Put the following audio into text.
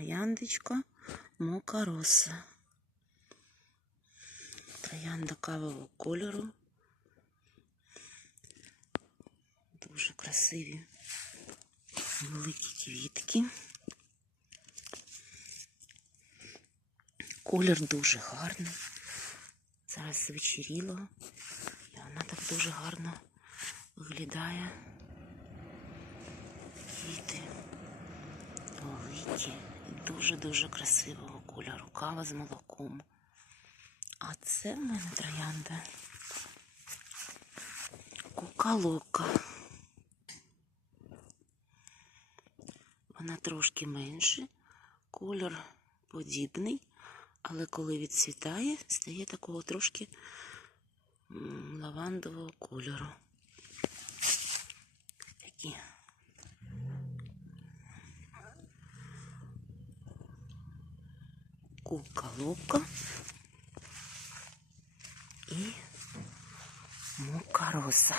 Трояндочка Мокароса. Троянда кавового кольору. Дуже красиві великі квітки. Колір дуже гарний. Зараз звечеріло. І вона так дуже гарно виглядає. Квіти великі дуже-дуже красивого кольору. Кава з молоком. А це в мене троянда. Кукалока. Вона трошки менше, колір подібний, але коли відцвітає, стає такого трошки лавандового кольору. Кукалока і мокароса.